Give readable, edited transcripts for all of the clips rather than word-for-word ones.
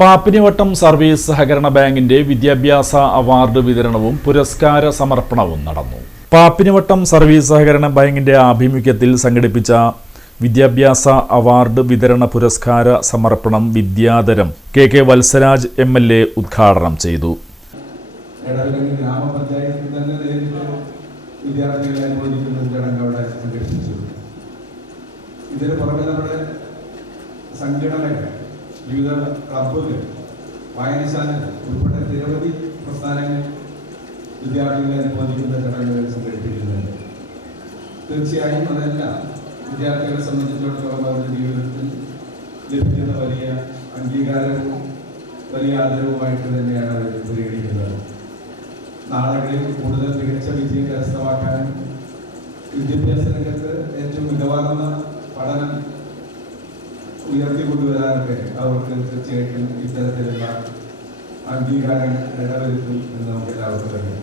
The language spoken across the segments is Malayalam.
പാപ്പിനിവട്ടം സർവീസ് സഹകരണ ബാങ്കിന്റെ വിദ്യാഭ്യാസ അവാർഡ് വിതരണവും പുരസ്കാര സമർപ്പണവും നടന്നു. പാപ്പിനിവട്ടം സർവീസ് സഹകരണ ബാങ്കിന്റെ ആഭിമുഖ്യത്തിൽ സംഘടിപ്പിച്ച വിദ്യാഭ്യാസ അവാർഡ് വിതരണ പുരസ്കാര സമർപ്പണം വിദ്യാധരം കെ വത്സരാജ് MLA ഉദ്ഘാടനം ചെയ്തു. വിവിധ ക്ലബ്ബുകൾ, വായനശാലകൾ ഉൾപ്പെടെ നിരവധി പ്രസ്ഥാനങ്ങൾ വിദ്യാർത്ഥികളെ അനുമോദിക്കുന്ന ചടങ്ങുകൾ സംഘടിപ്പിക്കുന്നുണ്ട്. തീർച്ചയായും അതെല്ലാം വിദ്യാർത്ഥികളെ സംബന്ധിച്ചിടത്തോളം അവരുടെ ജീവിതത്തിൽ ലഭിക്കുന്ന വലിയ അംഗീകാരവും വലിയ ആദരവുമായിട്ട് തന്നെയാണ് അവർ പരിഗണിക്കുന്നത്. നാളുകളിൽ കൂടുതൽ മികച്ച വിജയം കരസ്ഥമാക്കാനും വിദ്യാഭ്യാസ രംഗത്ത് ഏറ്റവും മികവാർന്ന പഠനം ഉയർത്തിക്കൊണ്ടുവരാനൊക്കെ അവർക്ക് തീർച്ചയായിട്ടും ഇത്തരത്തിലുള്ള അംഗീകാരങ്ങൾ ഇടവരുത്തും എന്ന് നമുക്ക് എല്ലാവർക്കും അറിയാം.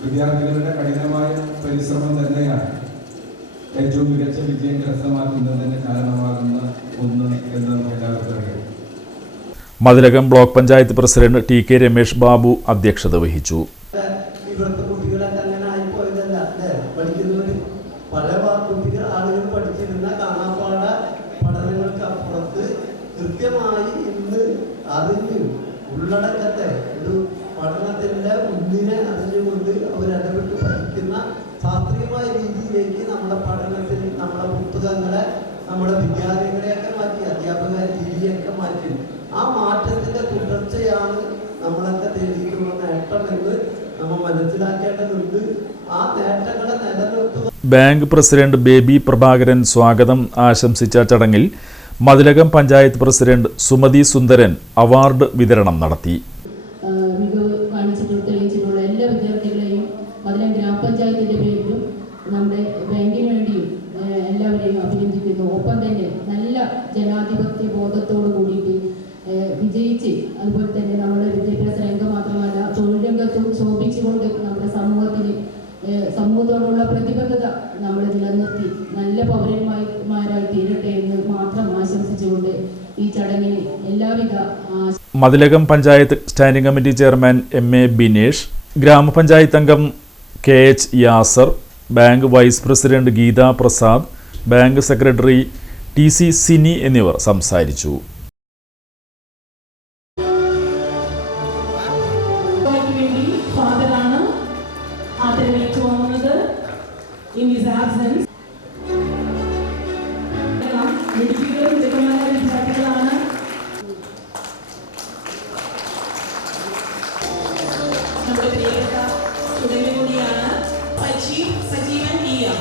വിദ്യാർത്ഥികളുടെ കഠിനമായ പരിശ്രമം തന്നെയാണ് ഏറ്റവും മികച്ച വിജയം കരസ്ഥമാക്കുന്നതിന് കാരണമാകുന്ന ഒന്ന് എന്ന് നമുക്ക് എല്ലാവർക്കും അറിയാം. Mathilakam block panchayat president TK Ramesh Babu അധ്യക്ഷത വഹിച്ചു. ആളുകൾ പഠിച്ചിരുന്ന കാണാപ്പാട പഠനങ്ങൾക്ക് അപ്പുറത്ത് കൃത്യമായി ഇന്ന് അറിഞ്ഞു ഉള്ളടക്കത്തെ ഒരു പഠനത്തിൻ്റെ മുന്നിനെ അറിഞ്ഞുകൊണ്ട് അവരിടപെട്ട് പഠിക്കുന്ന ശാസ്ത്രീയമായ രീതിയിലേക്ക് നമ്മുടെ പഠനത്തിൽ നമ്മുടെ പുസ്തകങ്ങളെ നമ്മുടെ വിദ്യാലയങ്ങളെയൊക്കെ മാറ്റി അധ്യാപക രീതിയൊക്കെ മാറ്റി ആ മാറ്റത്തിൻ്റെ തുടർച്ചയാണ് നമ്മളൊക്കെ തേടിയിട്ടുള്ള നേട്ടമെന്ന് നമ്മൾ മനസ്സിലാക്കേണ്ടതുണ്ട്. ആ നേട്ടങ്ങളെ നിലനിർത്തുക. ബാങ്ക് പ്രസിഡന്റ് ബേബി പ്രഭാകരൻ സ്വാഗതം ആശംസിച്ച ചടങ്ങിൽ മതിലകം പഞ്ചായത്ത് പ്രസിഡന്റ് സുമതി സുന്ദരൻ അവാർഡ് വിതരണം നടത്തി. എല്ലാ വിദ്യാർത്ഥികളെയും മതിലകം ഗ്രാമപഞ്ചായത്തിന്റെ പേരിലും നമ്മുടെ ബാങ്കിന് വേണ്ടിയും എല്ലാവരെയും അഭിനന്ദിക്കുന്നു. ഒപ്പം തന്നെ നല്ല ജനാധിപത്യ ബോധത്തോടു കൂടിയിട്ട് വിജയിച്ച് അതുപോലെ തന്നെ നമ്മുടെ വിദ്യാഭ്യാസ രംഗം മാത്രമല്ല തൊഴിൽ രംഗത്തും ശോഭിച്ചുകൊണ്ട് നമ്മുടെ സമൂഹത്തോടുള്ള പ്രതിബദ്ധത നമ്മൾ നിലനിർത്തി നല്ല പൗരന്മാരായി തീരട്ടെ എന്ന് മാത്രം ആശംസിച്ചുകൊണ്ട് ഈ ചടങ്ങിന് എല്ലാവിധ. Mathilakam panchayat standing committee chairman MA Binesh, ഗ്രാമപഞ്ചായത്ത് അംഗം KH Yasar, bank vice president Geetha Prasad, bank secretary TC Sini എന്നിവർ സംസാരിച്ചു. In his absence, നമ്മുടെ പ്രിയപ്പെട്ട സ്റ്റുഡന്റ് കൂടിയാണ് സജീവൻ EM.